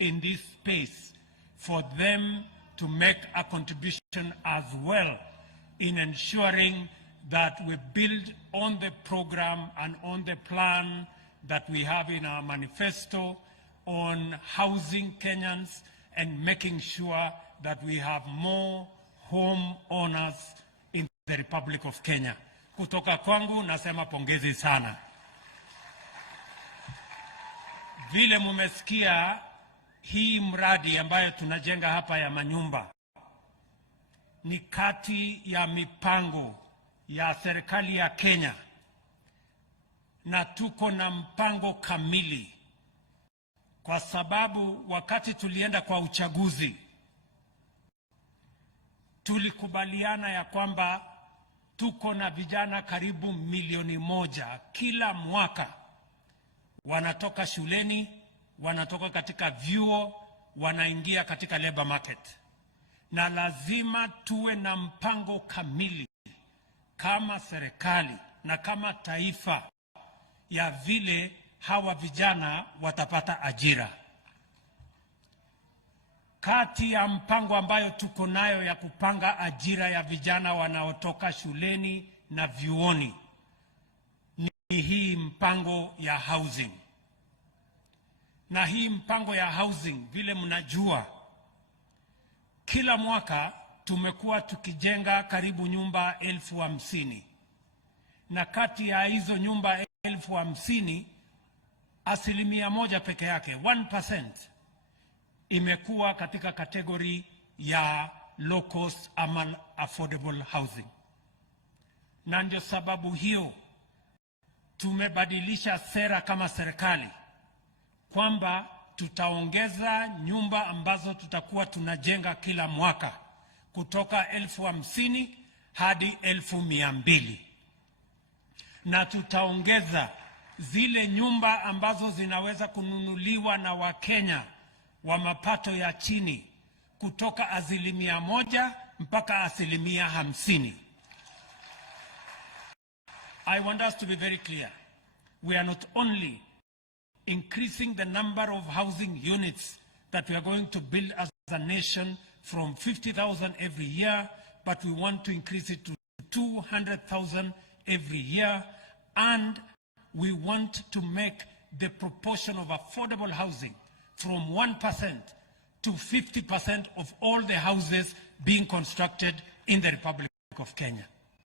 in this space for them to make a contribution as well in ensuring that we build on the program and on the plan that we have in our manifesto on housing Kenyans and making sure that we have more home owners in the Republic of Kenya. Kutoka kwangu nasema pongezi sana. Vile mumesikia hii mradi ambayo tunajenga hapa ya manyumba ni kati ya mipango ya serikali ya Kenya, na tuko na mpango kamili kwa sababu wakati tulienda kwa uchaguzi tulikubaliana ya kwamba tuko na vijana karibu 1,000,000 kila mwaka wanatoka shuleni, wanatoka katika vyuo, wanaingia katika labor market. Na lazima tuwe na mpango kamili kama serikali na kama taifa ya vile hawa vijana watapata ajira. Kati ya mpango ambayo tuko nayo ya kupanga ajira ya vijana wanaotoka shuleni na vyuoni ni hii mpango ya housing. Na hii mpango ya housing, vile mnajua, kila mwaka tumekuwa tukijenga karibu nyumba 50,000. Na kati ya hizo nyumba 50,000, 1% peke yake, 1%, imekuwa katika kategori ya low cost ama affordable housing. Na ndio sababu hiyo tumebadilisha sera kama serikali kwamba tutaongeza nyumba ambazo tutakuwa tunajenga kila mwaka kutoka 50,000 hadi 1,200. Na tutaongeza zile nyumba ambazo zinaweza kununuliwa na Wakenya wa mapato ya chini kutoka 1% mpaka 50%. I want us to be very clear. We are not only increasing the number of housing units that we are going to build as a nation from 50,000 every year, but we want to increase it to 200,000 every year, and we want to make the proportion of affordable housing from 1% to 50% of all the houses being constructed in the Republic of Kenya.